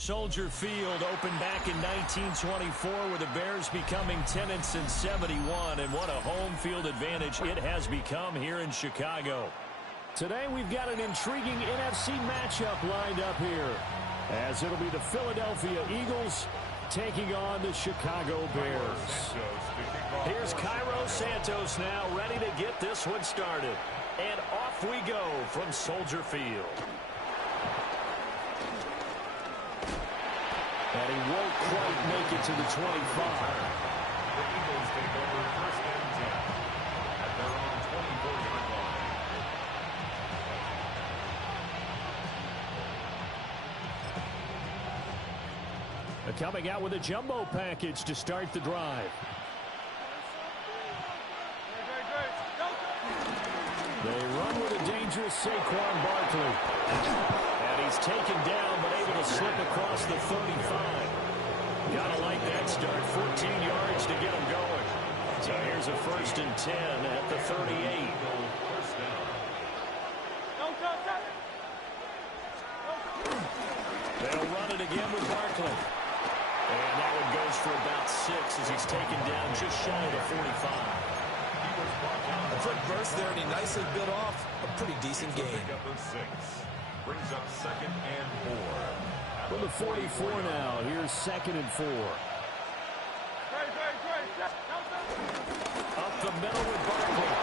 Soldier Field opened back in 1924 with the Bears becoming tenants in 71, and what a home field advantage it has become here in Chicago. Today we've got an intriguing NFC matchup lined up here, as it'll be the Philadelphia Eagles taking on the Chicago Bears. Here's Cairo Santos now ready to get this one started. And off we go from Soldier Field. And he won't quite make it to the 25. The Eagles take over first and 10 at their own 24-yard line. Coming out with a jumbo package to start the drive. They run with a dangerous Saquon Barkley. And he's taken down, but able to slip across the 35. Gotta like that start. 14 yards to get him going. So here's a first and 10 at the 38. They'll run it again with Barkley. And that one goes for about 6 as he's taken down just shy of the 45. A quick burst there, and he nicely bit off a pretty decent game. Brings up second and 4. From the 44 now, here's second and 4. Up the middle with Barkley.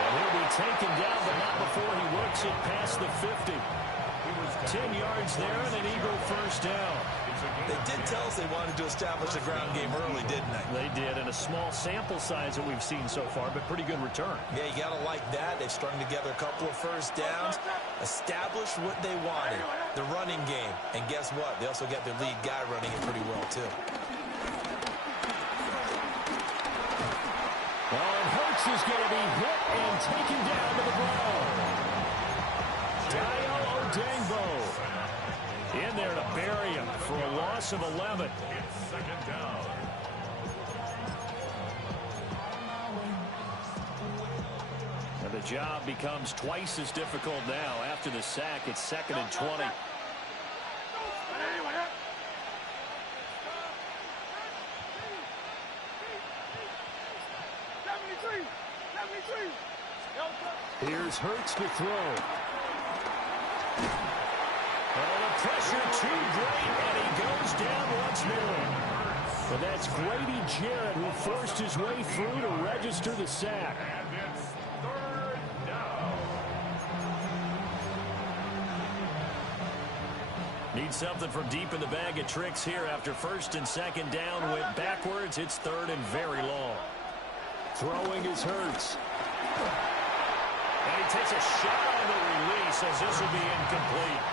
And he'll be taken down, but not before he works it past the 50. 10 yards there and an Eagle first down. They did tell us they wanted to establish a ground game early, didn't they? They did, and a small sample size that we've seen so far, but pretty good return. Yeah, you got to like that. They've strung together a couple of first downs, established what they wanted, the running game. And guess what? They also got their lead guy running it pretty well, too. Well, and Hurts is going to be hit and taken down to the ground. Dayo Odeyingbo in there to bury him for a loss of 11. It's second down. And the job becomes twice as difficult now. After the sack, it's second and 20. Here's Hurts to throw. Oh, the pressure too great, and he goes down once more. But that's Grady Jarrett who forced his way through to register the sack. And it's third down. Need something from deep in the bag of tricks here after first and second down went backwards. It's third and very long. Throwing is Hurts. And he takes a shot on the release as this will be incomplete.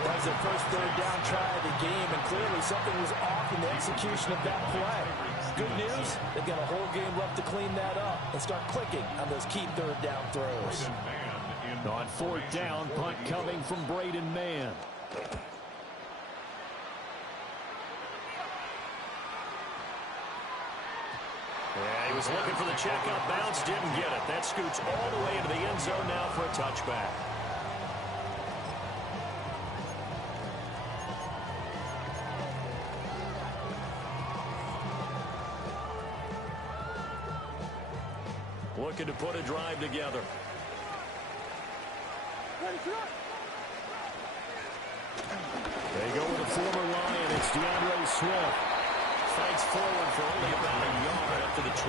That was their first third down try of the game, and clearly something was off in the execution of that play. Good news, they've got a whole game left to clean that up and start clicking on those key third down throws. On fourth down, punt coming from Braden Mann. Yeah, he was looking for the checkup bounce, didn't get it. That scoots all the way into the end zone now for a touchback. Looking to put a drive together. They go with a former Lion. It's DeAndre Swift. Fights forward for only about a yard up to the 21.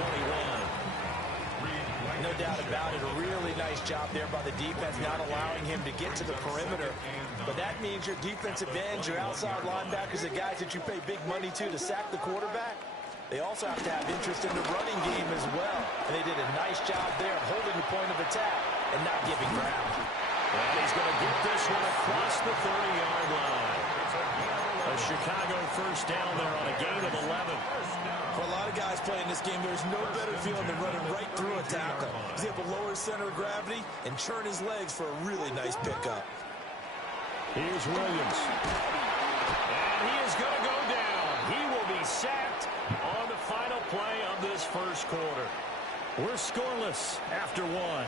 No doubt about it. A really nice job there by the defense, not allowing him to get to the perimeter. But that means your defensive ends, your outside linebackers, the guys that you pay big money to sack the quarterback, they also have to have interest in the running game as well. And they did a nice job there of holding the point of attack and not giving ground. And he's going to get this one across the 30-yard line. A Chicago first down there on a gain of 11. For a lot of guys playing this game, there's no better feeling than running right through a tackle. He's able to lower his center of gravity and churn his legs for a really nice pickup. Here's Williams. And he is going to go down. He will be sacked on the final play of this first quarter. We're scoreless after one.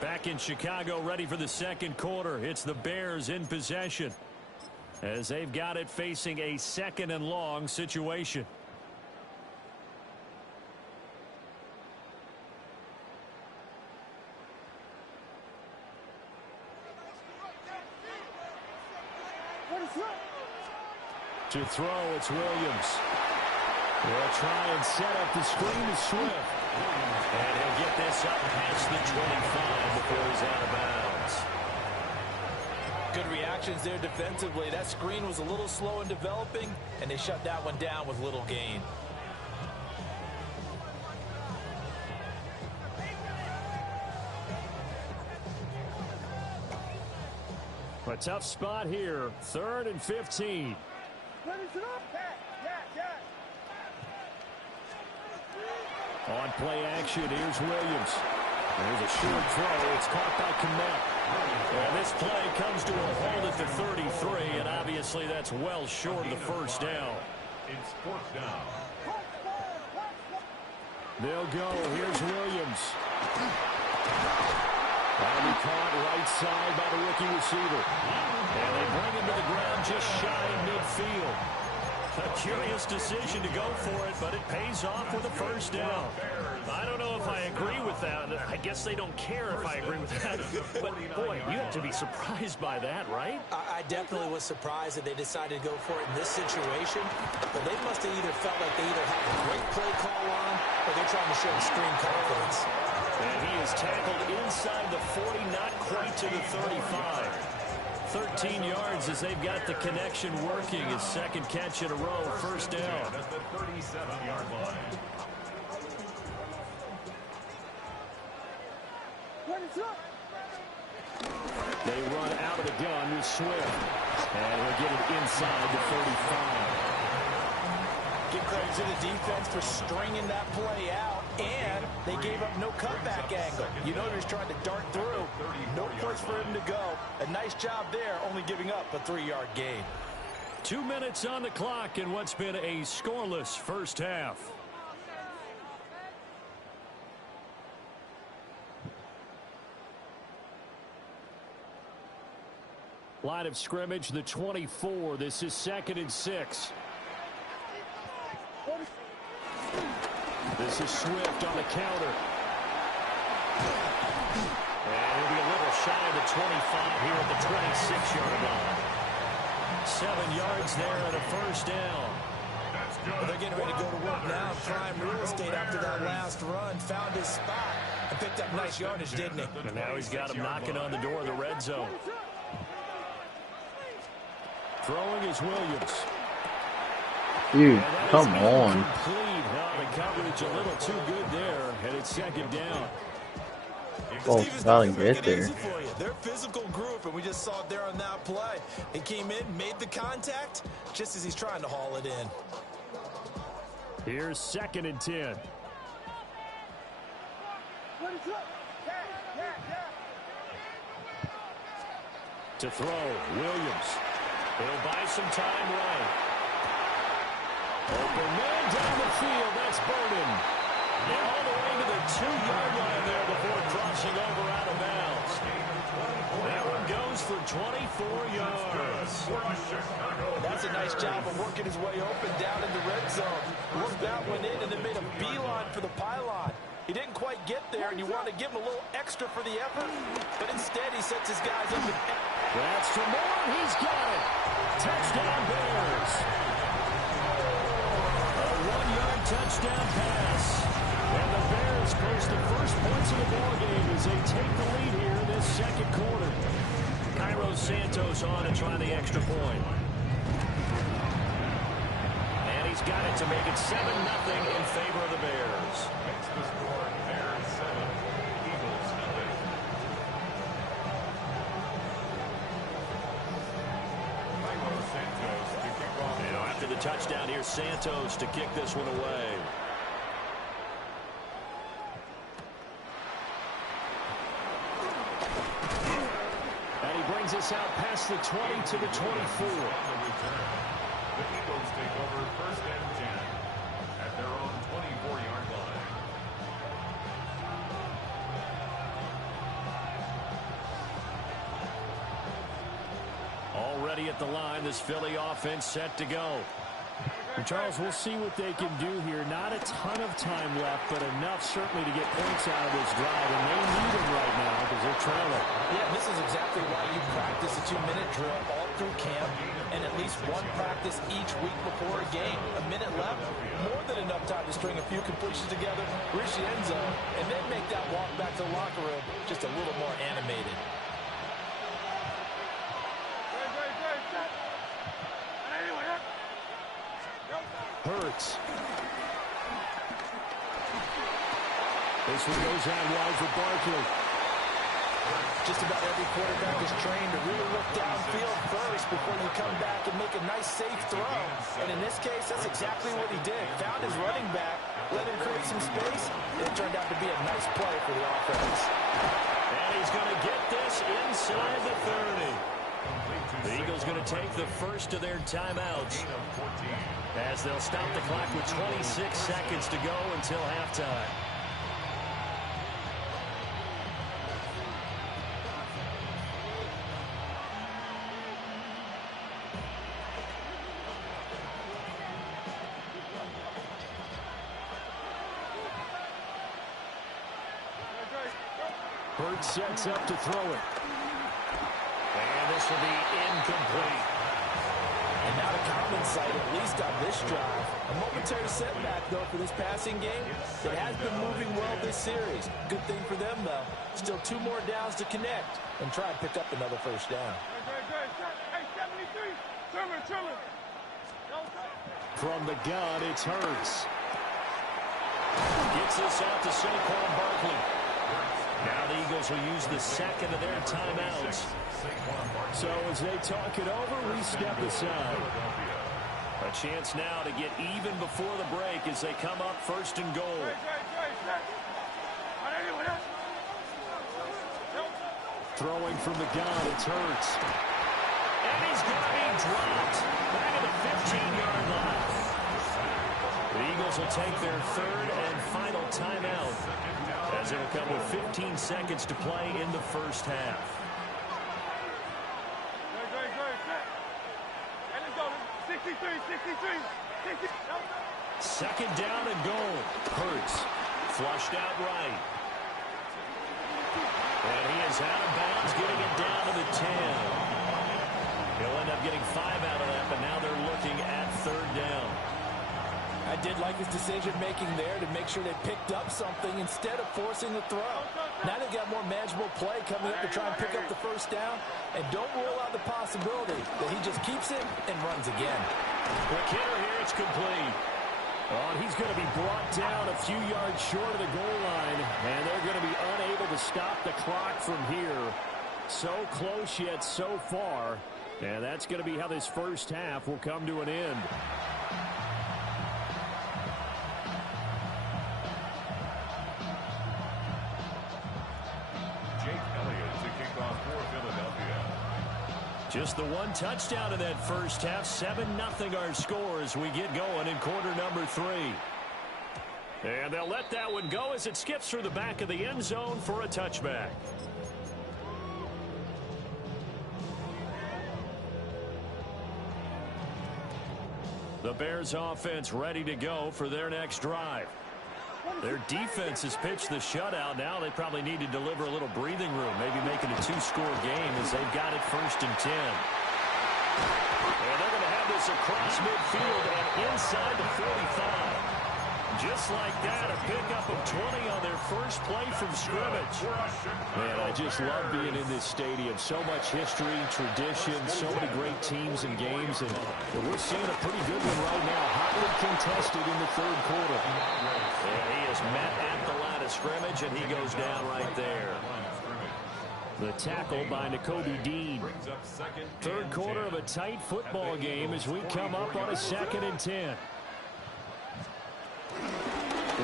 Back back in Chicago, ready for the second quarter. It's the Bears in possession as they've got it facing a 2nd and long situation. To throw, it's Williams. They'll try and set up the screen to Swift. And he'll get this up past the 25 before he's out of bounds. Good reactions there defensively. That screen was a little slow in developing, and they shut that one down with little gain. A tough spot here. 3rd and 15. On play action, here's Williams. There's a short throw. It's caught by Kmet. And this play comes to a hold at the 33, and obviously that's well short of the first down. It's 4th down. They'll go. Here's Williams. That'll be caught right side by the rookie receiver. And they bring him to the ground just shy of midfield. A curious decision to go for it, but it pays off with a first down. I don't know if I agree with that. I guess they don't care if I agree with that. But, boy, you have to be surprised by that, right? I definitely was surprised that they decided to go for it in this situation. But they must have either felt like they either have a great play call on or they're trying to show extreme confidence. And he is tackled inside the 40, not quite to the 35. 13 yards as they've got the connection working. His 2nd catch in a row, first down. At the 37-yard line. They run out of the gun with Swift. And he'll get it inside the 35. Give credit to the defense for stringing that play out, and they gave up no cutback angle. You know they're just trying to dart through. No place for him to go. A nice job there, only giving up a 3-yard gain. 2 minutes on the clock in what's been a scoreless first half. Line of scrimmage, the 24. This is 2nd and 6. This is Swift on the counter. And he'll be a little shy of the 25 here at the 26-yard line. 7 yards there and a first down. Well, they're getting ready to go to work now. Prime real estate after that last run. Found his spot and picked up nice yardage, didn't he? And now he's got him knocking on the door of the red zone. Throwing is Williams. Dude, come on. The coverage a little too good there, and it's 2nd down. Oh, Valley get there. They're a physical group, and we just saw it there on that play. He came in, made the contact, just as he's trying to haul it in. Here's 2nd and 10. To throw, Williams. He'll buy some time right. Open man down the field. That's Bowden. And all the way to the 2-yard line there before crossing over out of bounds. That one goes for 24 yards. That's a nice job of working his way open down in the red zone. Looked that one in and then made a beeline for the pylon. He didn't quite get there, and you want to give him a little extra for the effort, but instead he sets his guys up. That's for more. He's got it. Touchdown Bears. A 1-yard touchdown pass. And the Bears post the first points of the ballgame as they take the lead here in this 2nd quarter. Cairo Santos on to try the extra point. And he's got it to make it 7-0 in favor of the Bears. Makes the score Bears 7, Eagles 0. Cairo Santos to kick off. After the touchdown, here's Santos to kick this one away. And he brings us out past the 20 to the 24. The Eagles take over 1st and 10 at their own 24-yard line. ready at the line. This Philly offense set to go. And Charles, we'll see what they can do here. Not a ton of time left, but enough certainly to get points out of this drive. And they need them right now because they're trailing. Yeah, this is exactly why you practice a 2-minute drill all through camp and at least one practice each week before a game. A minute left, more than enough time to string a few completions together, reach the end zone, and then make that walk back to the locker room just a little more animated. Hurts. This one goes out wide for Barkley. Just about every quarterback is trained to really look downfield first before you come back and make a nice, safe throw. And in this case, that's exactly what he did. Found his running back, let him create some space, and it turned out to be a nice play for the offense. And he's going to get this inside the 30. The Eagles going to take the first of their timeouts as they'll stop the clock with 26 seconds to go until halftime. Hurts sets up to throw it. And this will be incomplete. And not a common sight, at least on this drive. A momentary setback, though, for this passing game. It has been moving well this series. Good thing for them, though. Still 2 more downs to connect and try and pick up another first down. From the gun, it's Hurts. Gets this out to Saquon Barkley. Now the Eagles will use the second of their timeouts. So as they talk it over, we step aside. A chance now to get even before the break as they come up first and goal. Throwing from the gun, it's Hurts. And he's going to be dropped back at the 15-yard line. The Eagles will take their third and final timeout as it will come with 15 seconds to play in the first half. Second down and goal. Hurts flushed out right. And he is out of bounds, getting it down to the 10. He'll end up getting 5 out of that, but now they're looking at third down. I did like his decision-making there to make sure they picked up something instead of forcing the throw. Now they've got more manageable play coming up to try and pick up the first down. And don't rule out the possibility that he just keeps it and runs again. Quick hitter here, it's complete. Oh, and he's going to be brought down a few yards short of the goal line. And they're going to be unable to stop the clock from here. So close yet so far. And that's going to be how this first half will come to an end. Just the one touchdown in that first half. 7-0 our score as we get going in quarter number 3. And they'll let that one go as it skips through the back of the end zone for a touchback. The Bears offense ready to go for their next drive. Their defense has pitched the shutout. Now they probably need to deliver a little breathing room, maybe make it a 2-score game as they've got it first and 10. And they're going to have this across midfield and inside the 45. Just like that, a pickup of 20 on their first play from scrimmage. Man, I just love being in this stadium. So much history, tradition, so many great teams and games. And we're seeing a pretty good one right now. Hotly contested in the third quarter. And he is met at the line of scrimmage, and he goes down right there. The tackle by Nakobe Dean. Third quarter of a tight football game as we come up on a 2nd and 10.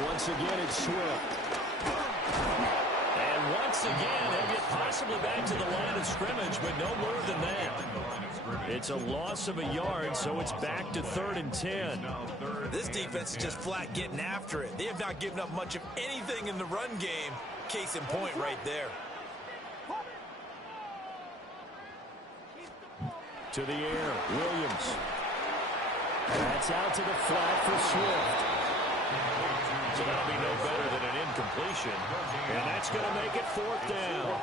Once again, it's Swift. And once again, he'll get possibly back to the line of scrimmage, but no more than that. It's a loss of a yard, so it's back to 3rd and 10. This defense is just flat getting after it. They have not given up much of anything in the run game. Case in point right there. To the air, Williams. That's out to the flat for Swift. So that'll be no better than an incompletion. And that's going to make it 4th down.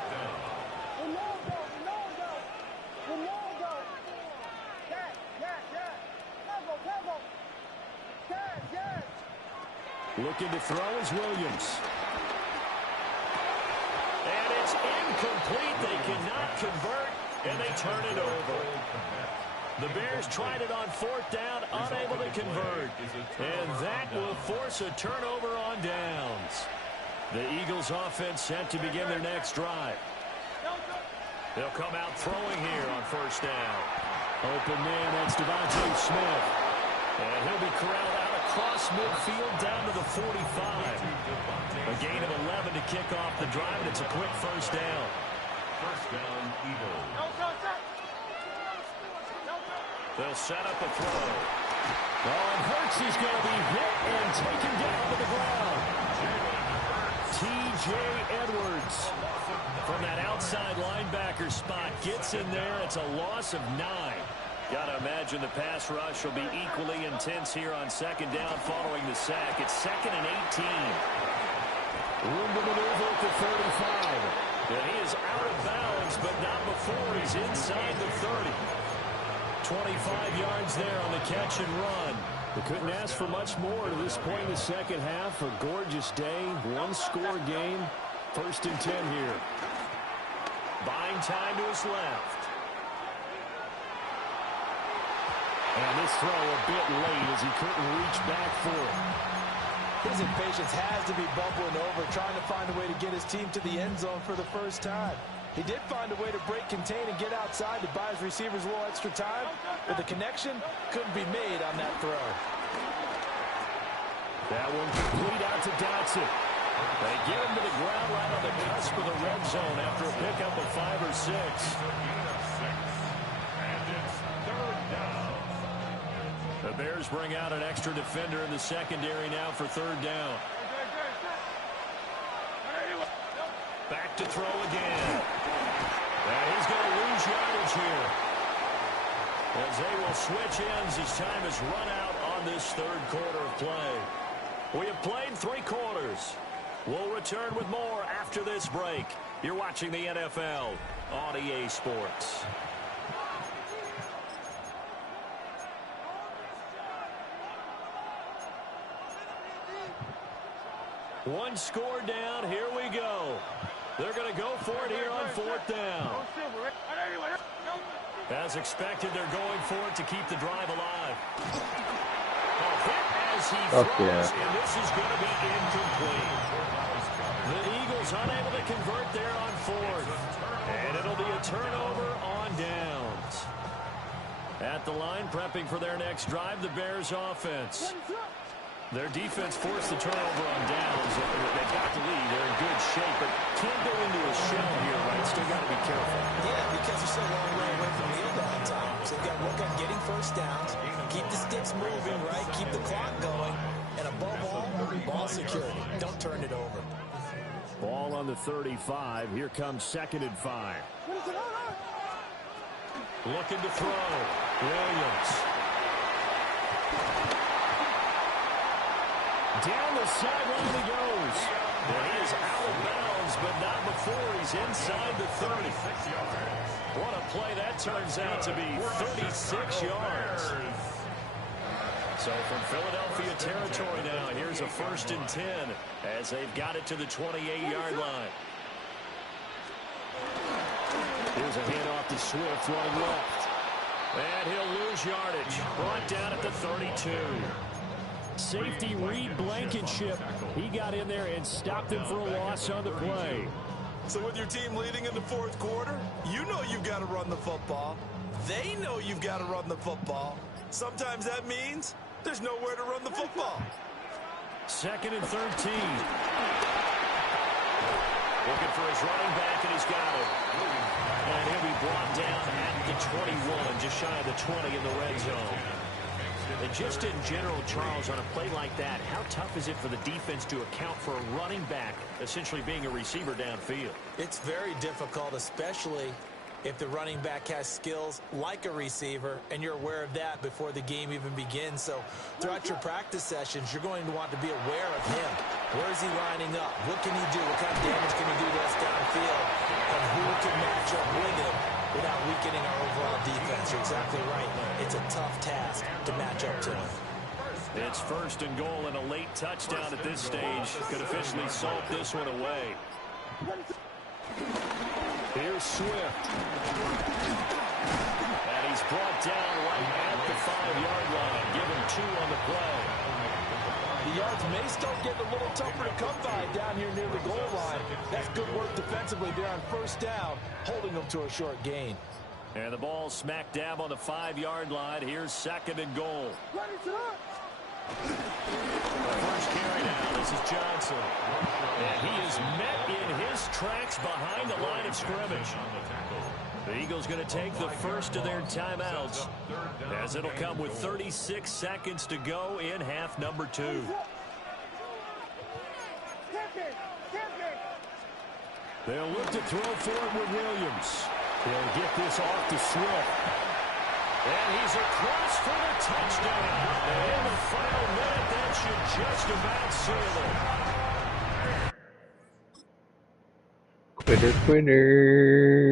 Looking to throw is Williams. And it's incomplete. They cannot convert, and they turn it over. The Bears tried it on 4th down, unable to convert. And that will force a turnover on downs. The Eagles offense set to begin their next drive. They'll come out throwing here on 1st down. Open man, that's Devontae Smith. And he'll be corralled out across midfield down to the 45. A gain of 11 to kick off the drive, and it's a quick 1st down. 1st down, Eagles. They'll set up a throw. Oh, and Hurts is going to be hit and taken down to the ground. T.J. Edwards from that outside linebacker spot gets in there. It's a loss of 9. Got to imagine the pass rush will be equally intense here on 2nd down following the sack. It's 2nd and 18. Room to maneuver at the 35. And he is out of bounds, but not before he's inside the 30. 25 yards there on the catch and run. They couldn't ask for much more to this point in the 2nd half. A gorgeous day, 1-score game. 1st and 10 here. Buying time to his left. And this throw a bit late as he couldn't reach back for it. His impatience has to be bubbling over, trying to find a way to get his team to the end zone for the first time. He did find a way to break contain and get outside to buy his receivers a little extra time, but the connection couldn't be made on that throw. That one complete out to Dotson. They get him to the ground right on the cusp of the red zone after a pickup of 5 or 6. The Bears bring out an extra defender in the secondary now for 3rd down. Back to throw again. And he's going to lose yardage here, as they will switch ends as time has run out on this 3rd quarter of play. We have played 3 quarters. We'll return with more after this break. You're watching the NFL on EA Sports. One score down. Here we go. They're going to go for it here on 4th down. As expected, they're going for it to keep the drive alive. A hit as he throws, and this is going to be incomplete. The Eagles unable to convert there on 4th. And it'll be a turnover on downs. At the line, prepping for their next drive, the Bears offense. Their defense forced the turnover on downs. They've got the lead. They're in good shape, but can't go into a shell here, right? Still got to be careful. Yeah, because they're so long way away from the end all time. So they've got to work on getting 1st downs, keep the sticks moving, right? Keep the clock going, and above all, ball security. Don't turn it over. Ball on the 35. Here comes 2nd and 5. Looking to throw. Williams. Down the sideline he goes. Well, he is out of bounds, but not before he's inside the 30. What a play that turns out to be. 36 yards. So from Philadelphia territory now, here's a 1st and 10 as they've got it to the 28-yard line. Here's a handoff to Swift running left. And he'll lose yardage. Brought down at the 32. Safety Reed Blankenship. He got in there and stopped him for a loss on the play. So with your team leading in the 4th quarter, you know you've got to run the football. They know you've got to run the football. Sometimes that means there's nowhere to run the football. 2nd and 13. Looking for his running back, and he's got it. And he'll be brought down at the 21, just shy of the 20 in the red zone. And just in general, Charles, on a play like that, how tough is it for the defense to account for a running back essentially being a receiver downfield? It's very difficult, especially if the running back has skills like a receiver, and you're aware of that before the game even begins. So throughout your practice sessions, you're going to want to be aware of him. Where is he lining up? What can he do? What kind of damage can he do to us downfield? And who can match up with him without weakening our overall defense? You're exactly right. It's a tough task to match up to him. It's 1st and goal and a late touchdown at this stage. Could officially salt this one away. Here's Swift. And he's brought down right at the 5-yard line. Give him 2 on the play. The yards may start getting a little tougher to come by down here near the goal line. That's good work defensively there on 1st down, holding them to a short gain. And the ball smack dab on the 5-yard line. Here's 2nd and goal. The first carry now. This is Johnson. And he is met in his tracks behind the line of scrimmage. The Eagles going to take the first of their timeouts, as it'll come with 36 seconds to go in half number 2. They'll look to throw for it with Williams. He'll get this off to Swift. And he's across for the touchdown. And in the final minute, that should just about seal it. Quitter, quitter.